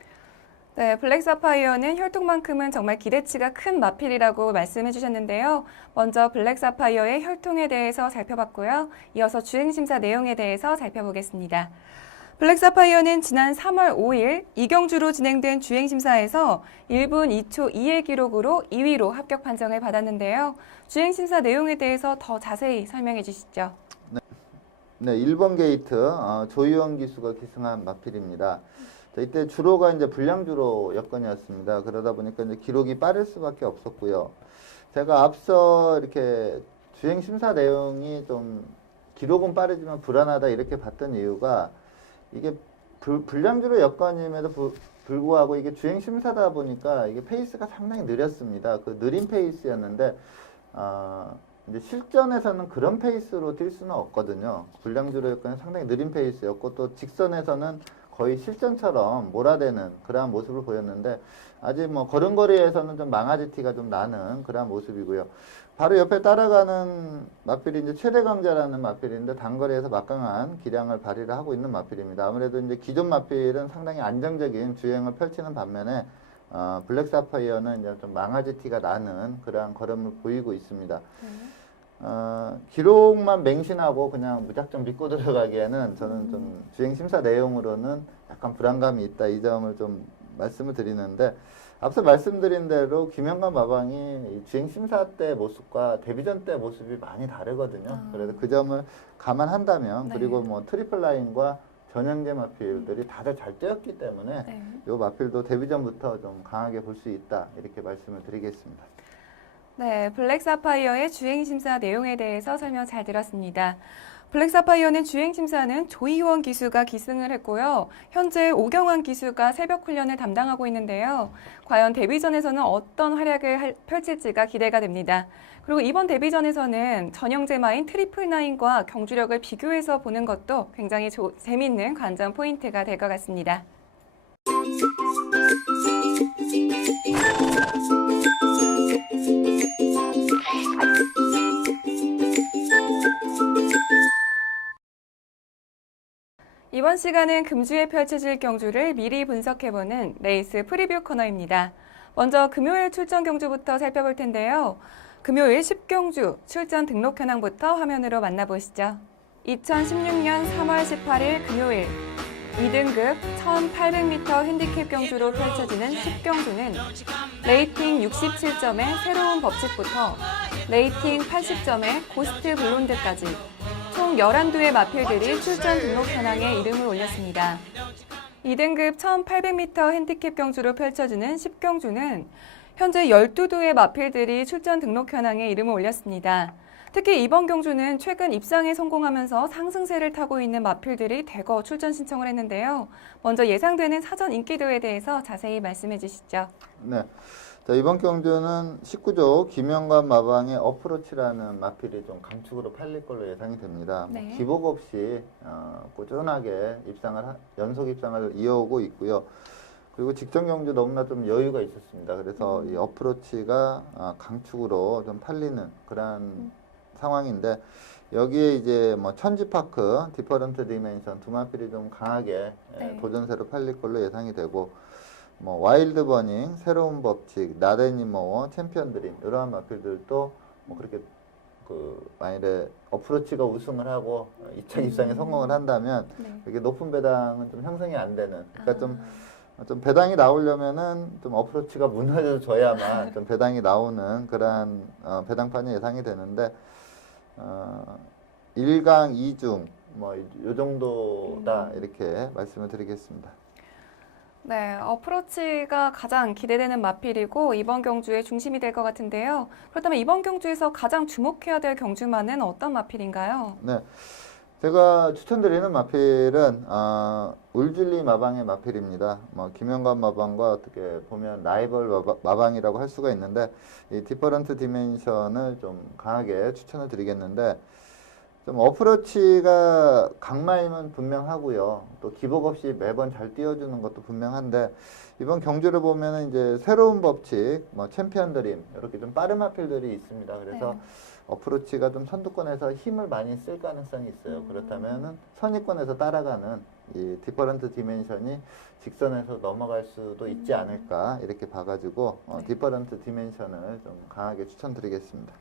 네, 블랙 사파이어는 혈통만큼은 정말 기대치가 큰 마필이라고 말씀해 주셨는데요. 먼저 블랙 사파이어의 혈통에 대해서 살펴봤고요. 이어서 주행심사 내용에 대해서 살펴보겠습니다. 블랙 사파이어는 지난 3월 5일 이경주로 진행된 주행심사에서 1분 2초 2의 기록으로 2위로 합격 판정을 받았는데요. 주행심사 내용에 대해서 더 자세히 설명해 주시죠. 네, 1번 게이트 조희원 기수가 기승한 마필입니다. 자, 이때 주로가 이제 불량주로 여건이었습니다. 그러다 보니까 이제 기록이 빠를 수밖에 없었고요. 제가 앞서 이렇게 주행 심사 내용이 좀 기록은 빠르지만 불안하다 이렇게 봤던 이유가 이게 불량주로 여건임에도 불구하고 이게 주행 심사다 보니까 이게 페이스가 상당히 느렸습니다. 그 느린 페이스였는데 이제 실전에서는 그런 페이스로 뛸 수는 없거든요. 불량주로 여건은 상당히 느린 페이스였고 또 직선에서는 거의 실전처럼 몰아대는 그러한 모습을 보였는데 아직 뭐 걸음걸이에서는 좀 망아지 티가 좀 나는 그러한 모습이고요. 바로 옆에 따라가는 마필이 이제 최대 강자라는 마필인데 단거리에서 막강한 기량을 발휘를 하고 있는 마필입니다. 아무래도 이제 기존 마필은 상당히 안정적인 주행을 펼치는 반면에 블랙 사파이어는 이제 좀 망아지 티가 나는 그러한 걸음을 보이고 있습니다. 기록만 맹신하고 그냥 무작정 믿고 들어가기에는 저는 좀 주행 심사 내용으로는 약간 불안감이 있다 이 점을 좀 말씀을 드리는데 앞서 말씀드린 대로 김영관 마방이 주행 심사 때 모습과 데뷔전 때 모습이 많이 다르거든요. 그래서 그 점을 감안한다면 네. 그리고 뭐 트리플 라인과 전형제 마필들이 다들 잘 뛰었기 때문에 이 마필도 데뷔전부터 좀 강하게 볼 수 있다 이렇게 말씀을 드리겠습니다. 네, 블랙 사파이어의 주행심사 내용에 대해서 설명 잘 들었습니다. 블랙 사파이어는 주행심사는 조희원 기수가 기승을 했고요. 현재 오경환 기수가 새벽 훈련을 담당하고 있는데요. 과연 데뷔전에서는 어떤 활약을 펼칠지가 기대가 됩니다. 그리고 이번 데뷔전에서는 전형제마인 트리플9과 경주력을 비교해서 보는 것도 굉장히 재미있는 관전 포인트가 될 것 같습니다. 이번 시간은 금주에 펼쳐질 경주를 미리 분석해보는 레이스 프리뷰 코너입니다. 먼저 금요일 출전 경주부터 살펴볼 텐데요. 금요일 10경주 출전 등록 현황부터 화면으로 만나보시죠. 2016년 3월 18일 금요일 2등급 1800m 핸디캡 경주로 펼쳐지는 10경주는 레이팅 67점의 새로운 법칙부터 레이팅 80점의 고스트 블론드까지 총 11두의 마필들이 출전 등록 현황에 이름을 올렸습니다. 2등급 1800m 핸디캡 경주로 펼쳐지는 10경주는 현재 12두의 마필들이 출전 등록 현황에 이름을 올렸습니다. 특히 이번 경주는 최근 입상에 성공하면서 상승세를 타고 있는 마필들이 대거 출전 신청을 했는데요. 먼저 예상되는 사전 인기도에 대해서 자세히 말씀해 주시죠. 네. 자, 이번 경주는 19조 김영관 마방의 어프로치라는 마필이 좀 강축으로 팔릴 걸로 예상이 됩니다. 네. 뭐 기복 없이 꾸준하게 연속 입상을 이어오고 있고요. 그리고 직전 경주 너무나 좀 여유가 있었습니다. 그래서 이 어프로치가 강축으로 좀 팔리는 그런 상황인데 여기에 이제 뭐 천지파크, 디퍼런트 디멘션 두 마필이 좀 강하게 도전세로 팔릴 걸로 예상이 되고 뭐 와일드 버닝, 새로운 법칙, 나데니모, 챔피언 드림 이러한 마필들도 뭐 그렇게 만일에 어프로치가 우승을 하고 2차 입상에 성공을 한다면 이렇게 높은 배당은 좀 형성이 안 되는 그러니까 좀 배당이 나오려면은 좀 어프로치가 무너져줘야만 좀 배당이 나오는 그러한 배당판이 예상이 되는데 1강 2중 뭐 요 정도다 이렇게 말씀을 드리겠습니다. 네, 어프로치가 가장 기대되는 마필이고 이번 경주의 중심이 될 것 같은데요. 그렇다면 이번 경주에서 가장 주목해야 될 경주마는 어떤 마필인가요? 네. 제가 추천드리는 마필은 울줄리 마방의 마필입니다. 김영관 마방과 어떻게 보면 라이벌 마방이라고 할 수가 있는데 이 디퍼런트 디멘션을 좀 강하게 추천을 드리겠는데 좀 어프로치가 강마임은 분명하고요. 또 기복 없이 매번 잘 띄워주는 것도 분명한데 이번 경주를 보면은 이제 새로운 법칙, 챔피언 드림 이렇게 좀 빠른 마필들이 있습니다. 그래서 어프로치가 좀 선두권에서 힘을 많이 쓸 가능성이 있어요. 그렇다면은 선위권에서 따라가는 이 디퍼런트 디멘션이 직선에서 넘어갈 수도 있지 않을까 이렇게 봐가지고 디퍼런트 디멘션을 좀 강하게 추천드리겠습니다.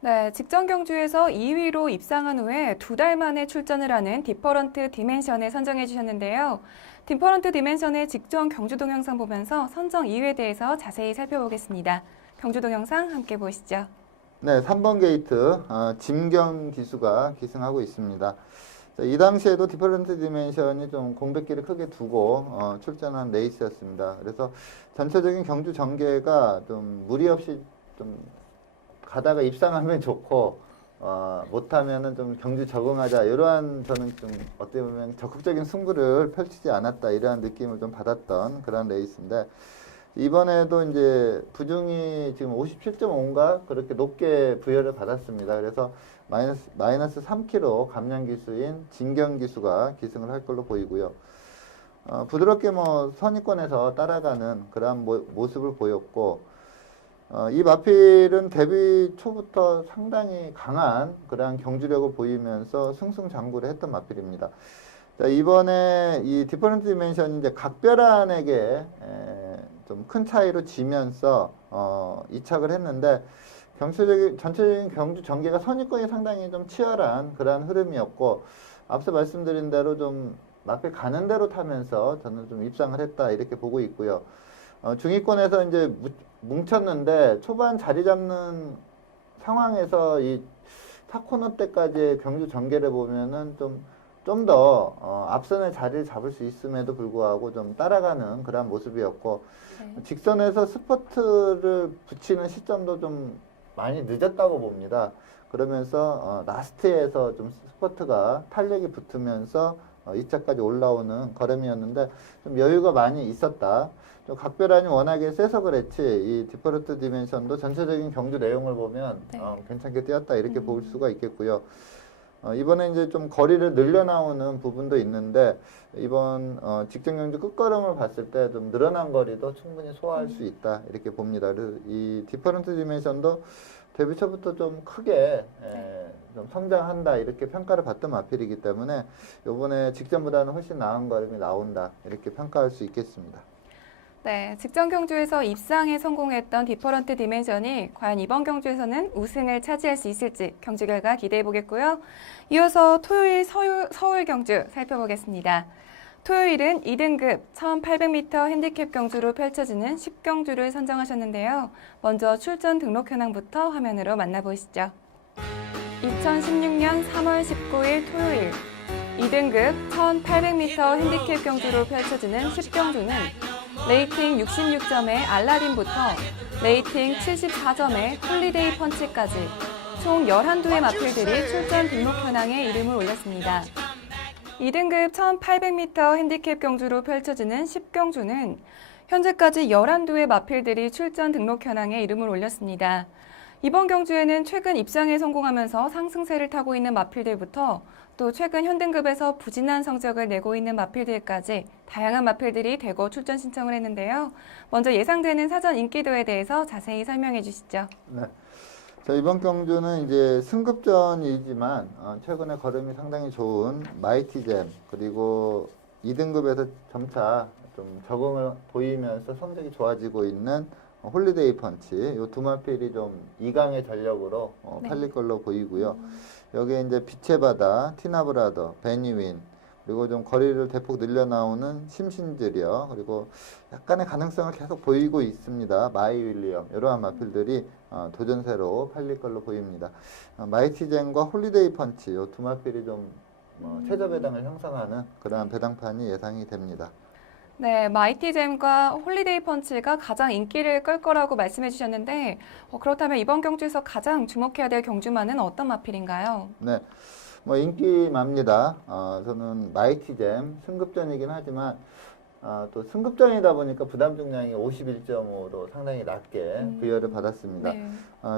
네, 직전 경주에서 2위로 입상한 후에 2달 만에 출전을 하는 디퍼런트 디멘션을 선정해 주셨는데요. 디퍼런트 디멘션의 직전 경주 동영상 보면서 선정 이유에 대해서 자세히 살펴보겠습니다. 경주 동영상 함께 보시죠. 네, 3번 게이트 짐경 기수가 기승하고 있습니다. 자, 이 당시에도 디퍼런트 디멘션이 좀 공백기를 크게 두고 출전한 레이스였습니다. 그래서 전체적인 경주 전개가 좀 무리 없이 좀 가다가 입상하면 좋고 못하면은 좀 경주 적응하자 이러한 저는 좀 어떻게 보면 적극적인 승부를 펼치지 않았다 이러한 느낌을 좀 받았던 그런 레이스인데 이번에도 이제 부중이 지금 57.5인가 그렇게 높게 부여를 받았습니다. 그래서 마이너스 3kg 감량 기수인 진경 기수가 기승을 할 걸로 보이고요. 부드럽게 선위권에서 따라가는 그러한 모습을 보였고 이 마필은 데뷔 초부터 상당히 강한 그러한 경주력을 보이면서 승승장구를 했던 마필입니다. 자, 이번에 이 디퍼런트 디멘션이 이제 각별한에게 좀 큰 차이로 지면서 이착을 했는데 전체적인 경주 전개가 선위권이 상당히 좀 치열한 그러한 흐름이었고 앞서 말씀드린 대로 좀 마필 가는 대로 타면서 저는 좀 입상을 했다 이렇게 보고 있고요. 중위권에서 이제 뭉쳤는데 초반 자리 잡는 상황에서 이 4코너 때까지의 경주 전개를 보면은 좀 더 앞선의 자리를 잡을 수 있음에도 불구하고 좀 따라가는 그런 모습이었고 직선에서 스퍼트를 붙이는 시점도 좀 많이 늦었다고 봅니다. 그러면서 라스트에서 좀 스퍼트가 탄력이 붙으면서 2차까지 올라오는 걸음이었는데 좀 여유가 많이 있었다. 좀 각별한이 워낙에 세서 그랬지 이 디퍼런트 디멘션도 전체적인 경주 내용을 보면 괜찮게 뛰었다 이렇게 볼 수가 있겠고요. 이번에 이제 좀 거리를 늘려 나오는 부분도 있는데 이번 직전 경주 끝걸음을 봤을 때 좀 늘어난 거리도 충분히 소화할 수 있다 이렇게 봅니다. 그래서 이 디퍼런트 디멘션도 데뷔 초부터 좀 크게 좀 성장한다 이렇게 평가를 받던 마필이기 때문에 이번에 직전보다는 훨씬 나은 걸음이 나온다 이렇게 평가할 수 있겠습니다. 네, 직전 경주에서 입상에 성공했던 디퍼런트 디멘션이 과연 이번 경주에서는 우승을 차지할 수 있을지 경주 결과 기대해 보겠고요. 이어서 토요일 서울 경주 살펴보겠습니다. 토요일은 2등급 1800m 핸디캡 경주로 펼쳐지는 10경주를 선정하셨는데요. 먼저 출전 등록 현황부터 화면으로 만나보시죠. 2016년 3월 19일 토요일 2등급 1800m 핸디캡 경주로 펼쳐지는 10경주는 레이팅 66점의 알라딘부터 레이팅 74점의 홀리데이 펀치까지 총 11두의 마필들이 출전 등록 현황에 이름을 올렸습니다. 2등급 1800m 핸디캡 경주로 펼쳐지는 10경주는 현재까지 11두의 마필들이 출전 등록 현황에 이름을 올렸습니다. 이번 경주에는 최근 입상에 성공하면서 상승세를 타고 있는 마필들부터 또 최근 현등급에서 부진한 성적을 내고 있는 마필들까지 다양한 마필들이 대거 출전 신청을 했는데요. 먼저 예상되는 사전 인기도에 대해서 자세히 설명해 주시죠. 네. 자, 이번 경주는 이제 승급전이지만 최근에 걸음이 상당히 좋은 마이티잼 그리고 2등급에서 점차 좀 적응을 보이면서 성적이 좋아지고 있는 홀리데이 펀치 이 두 마필이 좀 2강의 전력으로 팔릴 걸로 보이고요. 여기에 이제 빛의 바다, 티나브라더, 베니윈 그리고 좀 거리를 대폭 늘려 나오는 심신즈려 그리고 약간의 가능성을 계속 보이고 있습니다. 마이 윌리엄 이러한 마필들이 도전세로 팔릴 걸로 보입니다. 마이티젠과 홀리데이 펀치 이 두 마필이 좀 최저 배당을 형성하는 그러한 배당판이 예상이 됩니다. 네, 마이티잼과 홀리데이 펀치가 가장 인기를 끌 거라고 말씀해 주셨는데 그렇다면 이번 경주에서 가장 주목해야 될 경주만은 어떤 마필인가요? 네, 뭐 인기맙니다. 저는 마이티잼 승급전이긴 하지만 또 승급전이다 보니까 부담 중량이 51.5로 상당히 낮게 부여를 받았습니다. 네.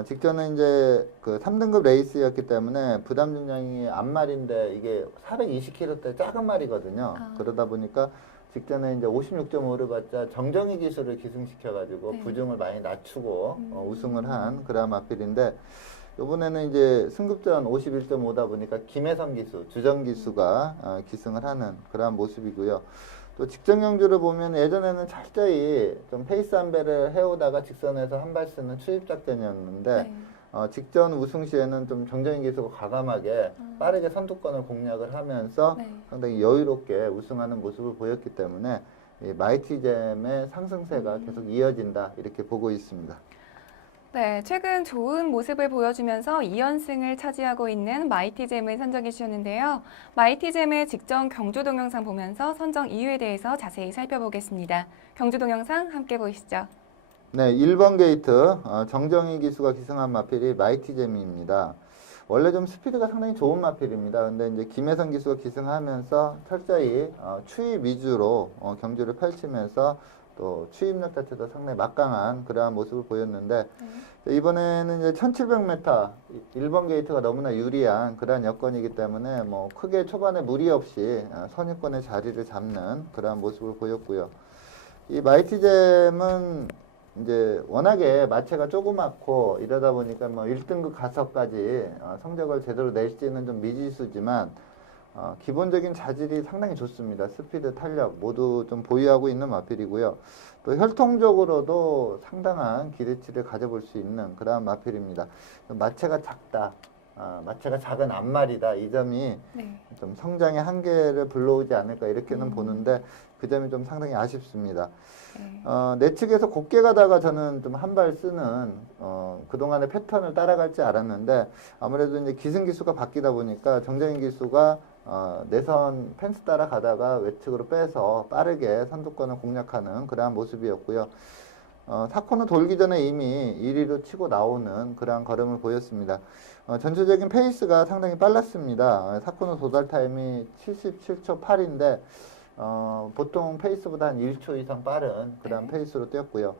직전에 이제 그 3등급 레이스였기 때문에 부담 중량이 앞말인데 이게 420kg대 작은 말이거든요. 그러다 보니까 직전에 이제 56.5를 받자 정정희 기술을 기승시켜가지고 네. 부중을 많이 낮추고 우승을 한 그런 마필인데 이번에는 이제 승급전 51.5다 보니까 김혜성 기수, 주정 기수가 기승을 하는 그러한 모습이고요. 또 직전 경주를 보면 예전에는 철저히 좀 페이스 한 배를 해오다가 직선에서 한 발 쓰는 추입 작전이었는데 네. 직전 우승 시에는 좀 정정인 기수가 과감하게 빠르게 선두권을 공략을 하면서 네. 상당히 여유롭게 우승하는 모습을 보였기 때문에 이 마이티잼의 상승세가 계속 이어진다 이렇게 보고 있습니다. 네, 최근 좋은 모습을 보여주면서 2연승을 차지하고 있는 마이티잼을 선정해 주셨는데요. 마이티잼의 직전 경주 동영상 보면서 선정 이유에 대해서 자세히 살펴보겠습니다. 경주 동영상 함께 보시죠. 네, 1번 게이트 정정희 기수가 기승한 마필이 마이티잼입니다. 원래 좀 스피드가 상당히 좋은 마필입니다. 근데 이제 김혜성 기수가 기승하면서 철저히 추입 위주로 경주를 펼치면서 또 추입력 자체도 상당히 막강한 그러한 모습을 보였는데 이번에는 이제 1700m 1번 게이트가 너무나 유리한 그러한 여건이기 때문에 뭐 크게 초반에 무리 없이 선입권의 자리를 잡는 그러한 모습을 보였고요. 이 마이티잼은 이제 워낙에 마체가 조그맣고 이러다 보니까 뭐 1등급 가서까지 성적을 제대로 낼 수 있는 좀 미지수지만 기본적인 자질이 상당히 좋습니다. 스피드, 탄력 모두 좀 보유하고 있는 마필이고요. 또 혈통적으로도 상당한 기대치를 가져볼 수 있는 그러한 마필입니다. 마체가 작다. 마체가 작은 앞말이다. 이 점이 네. 좀 성장의 한계를 불러오지 않을까 이렇게는 보는데 그 점이 좀 상당히 아쉽습니다. 내측에서 곱게 가다가 저는 좀 한 발 쓰는 그동안의 패턴을 따라갈지 알았는데 아무래도 이제 기승 기수가 바뀌다 보니까 정정인 기수가 내선 펜스 따라 가다가 외측으로 빼서 빠르게 선두권을 공략하는 그러한 모습이었고요. 4코너 돌기 전에 이미 1위로 치고 나오는 그러한 걸음을 보였습니다. 전체적인 페이스가 상당히 빨랐습니다. 4코너 도달 타임이 77초 8인데 보통 페이스보다 한 1초 이상 빠른 그런 페이스로 뛰었고요.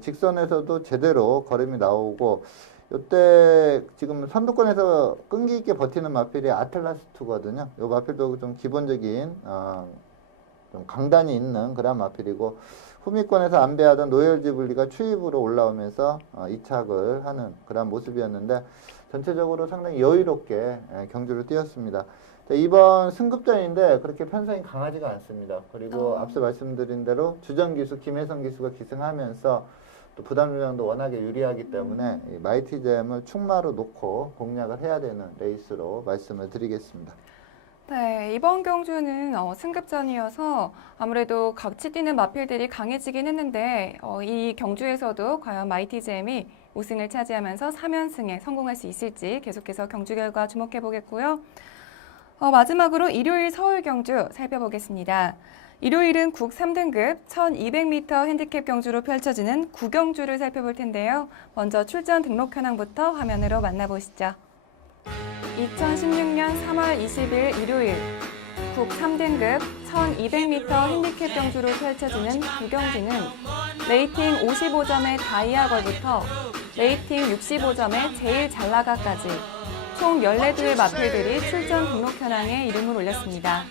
직선에서도 제대로 걸음이 나오고 이때 지금 선두권에서 끈기 있게 버티는 마필이 아틀라스2거든요. 이 마필도 좀 기본적인 좀 강단이 있는 그런 마필이고 후미권에서 안배하던 노열지블리가 추입으로 올라오면서 이착을 하는 그런 모습이었는데 전체적으로 상당히 여유롭게 경주를 뛰었습니다. 자, 이번 승급전인데 그렇게 편성이 강하지가 않습니다. 그리고 앞서 말씀드린 대로 주정 기수, 김혜성 기수가 기승하면서 또 부담 중량도 워낙에 유리하기 때문에 이 마이티잼을 충마로 놓고 공략을 해야 되는 레이스로 말씀을 드리겠습니다. 네, 이번 경주는 승급전이어서 아무래도 같이 뛰는 마필들이 강해지긴 했는데 이 경주에서도 과연 마이티잼이 우승을 차지하면서 3연승에 성공할 수 있을지 계속해서 경주 결과 주목해 보겠고요. 마지막으로 일요일 서울 경주 살펴보겠습니다. 일요일은 국 3등급 1200m 핸디캡 경주로 펼쳐지는 구경주를 살펴볼 텐데요. 먼저 출전 등록 현황부터 화면으로 만나보시죠. 2016년 3월 20일 일요일 국 3등급 1200m 핸디캡 경주로 펼쳐지는 구경주는 레이팅 55점의 다이아걸부터 레이팅 65점의 제일 잘나가까지 총 14두의 마필들이 출전 등록 현황에 이름을 올렸습니다.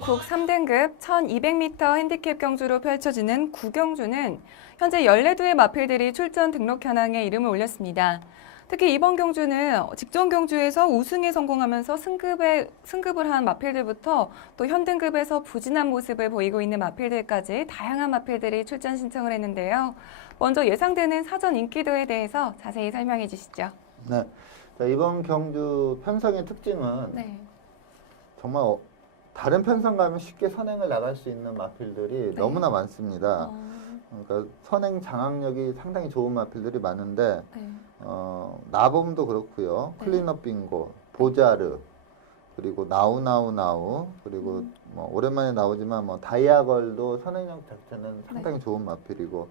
국 3등급 1200m 핸디캡 경주로 펼쳐지는 구경주는 현재 14두의 마필들이 출전 등록 현황에 이름을 올렸습니다. 특히 이번 경주는 직전 경주에서 우승에 성공하면서 승급을 한 마필들부터 또 현등급에서 부진한 모습을 보이고 있는 마필들까지 다양한 마필들이 출전 신청을 했는데요. 먼저 예상되는 사전 인기도에 대해서 자세히 설명해 주시죠. 네. 자, 이번 경주 편성의 특징은 네. 정말 다른 편성 가면 쉽게 선행을 나갈 수 있는 마필들이 너무나 많습니다. 그러니까 선행 장악력이 상당히 좋은 마필들이 많은데 네. 나범도 그렇고요. 클린업 빙고, 보자르, 그리고 나우 그리고 뭐 오랜만에 나오지만 뭐 다이아걸도 선행력 자체는 상당히 좋은 마필이고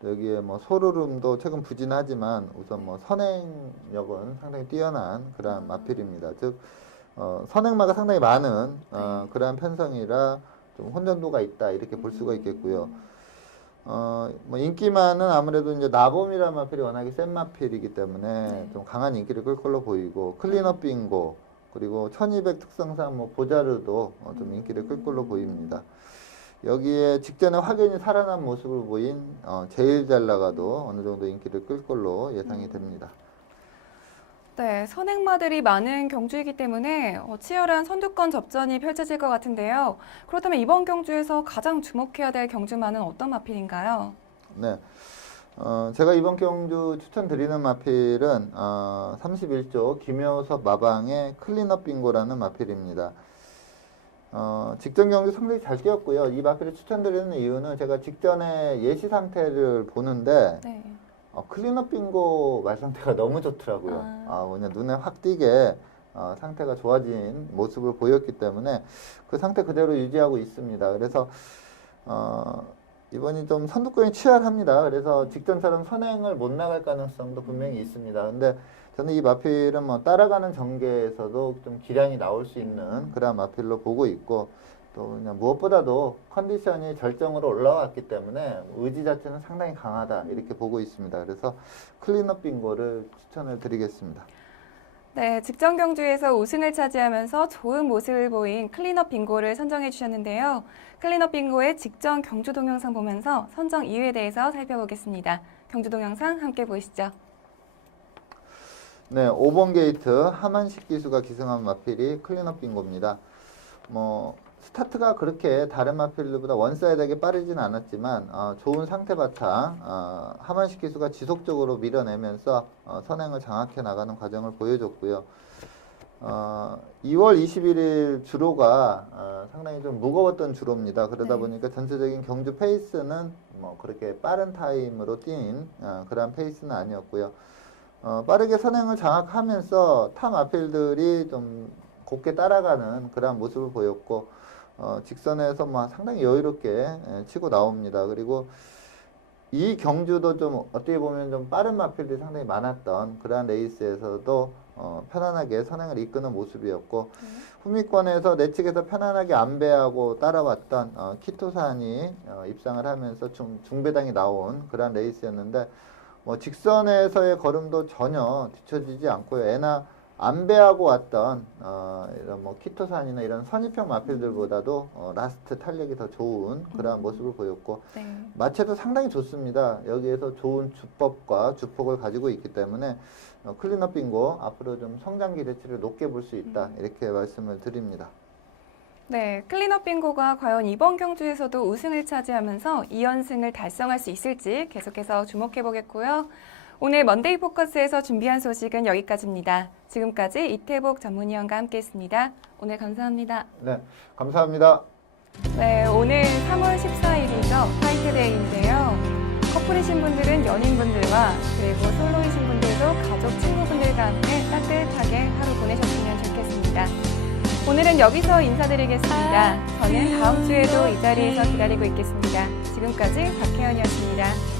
또 여기에 뭐 소르름도 최근 부진하지만 우선 뭐 선행력은 상당히 뛰어난 그런 마필입니다. 즉 선행마가 상당히 많은 그러한 편성이라 좀 혼전도가 있다 이렇게 볼 수가 있겠고요. 뭐 인기마는 아무래도 이제 나봄이라는 마필이 워낙에 센 마필이기 때문에 좀 강한 인기를 끌 걸로 보이고 클린업 빙고 그리고 1200 특성상 뭐 보자르도 좀 인기를 끌 걸로 보입니다. 여기에 직전에 확연히 살아난 모습을 보인 제일 잘 나가도 어느 정도 인기를 끌 걸로 예상이 됩니다. 네, 선행마들이 많은 경주이기 때문에 치열한 선두권 접전이 펼쳐질 것 같은데요. 그렇다면 이번 경주에서 가장 주목해야 될 경주마는 어떤 마필인가요? 네. 제가 이번 경주 추천드리는 마필은 31조 김효섭 마방의 클린업 빙고라는 마필입니다. 직전 경주 상당히 잘 뛰었고요. 이 마필을 추천드리는 이유는 제가 직전에 예시 상태를 보는데 네. 클린업 빙고 말 상태가 너무 좋더라고요. 그냥 눈에 확 띄게 상태가 좋아진 모습을 보였기 때문에 그 상태 그대로 유지하고 있습니다. 그래서 이번이 좀 선두권이 치열합니다. 그래서 직전처럼 선행을 못 나갈 가능성도 분명히 있습니다. 근데 저는 이 마필은 뭐 따라가는 전개에서도 좀 기량이 나올 수 있는 그런 마필로 보고 있고 또 그냥 무엇보다도 컨디션이 절정으로 올라왔기 때문에 의지 자체는 상당히 강하다 이렇게 보고 있습니다. 그래서 클린업 빙고를 추천을 드리겠습니다. 네, 직전 경주에서 우승을 차지하면서 좋은 모습을 보인 클린업 빙고를 선정해 주셨는데요. 클린업 빙고의 직전 경주 동영상 보면서 선정 이유에 대해서 살펴보겠습니다. 경주 동영상 함께 보시죠. 네, 5번 게이트 하만식 기수가 기승한 마필이 클린업 빙고입니다. 뭐 스타트가 그렇게 다른 마필들보다 원사이드하게 빠르진 않았지만 좋은 상태 바탕 하만식 기수가 지속적으로 밀어내면서 선행을 장악해 나가는 과정을 보여줬고요. 2월 21일 주로가 상당히 좀 무거웠던 주로입니다. 그러다 보니까 전체적인 경주 페이스는 뭐 그렇게 빠른 타임으로 뛴 그런 페이스는 아니었고요. 빠르게 선행을 장악하면서 타 마필들이 좀 곱게 따라가는 그런 모습을 보였고 직선에서 뭐 상당히 여유롭게 치고 나옵니다. 그리고 이 경주도 좀 어떻게 보면 좀 빠른 마필들이 상당히 많았던 그러한 레이스에서도 편안하게 선행을 이끄는 모습이었고 후미권에서 내측에서 편안하게 안배하고 따라왔던 키토산이 입상을 하면서 중배당이 나온 그러한 레이스였는데 뭐 직선에서의 걸음도 전혀 뒤처지지 않고요. 애나 안배하고 왔던 이런 뭐 키토산이나 이런 선입형 마필들보다도 라스트 탄력이 더 좋은 그러한 모습을 보였고 마체도 상당히 좋습니다. 여기에서 좋은 주법과 주폭을 가지고 있기 때문에 클린업 빙고 앞으로 좀 성장 기대치를 높게 볼 수 있다 이렇게 말씀을 드립니다. 네, 클린업 빙고가 과연 이번 경주에서도 우승을 차지하면서 2연승을 달성할 수 있을지 계속해서 주목해 보겠고요. 오늘 먼데이 포커스에서 준비한 소식은 여기까지입니다. 지금까지 이태복 전문위원과 함께했습니다. 오늘 감사합니다. 네, 감사합니다. 네, 오늘 3월 14일이죠. 화이트데이인데요. 커플이신 분들은 연인분들과 그리고 솔로이신 분들도 가족, 친구분들과 함께 따뜻하게 하루 보내셨으면 좋겠습니다. 오늘은 여기서 인사드리겠습니다. 저는 다음 주에도 이 자리에서 기다리고 있겠습니다. 지금까지 박혜연이었습니다.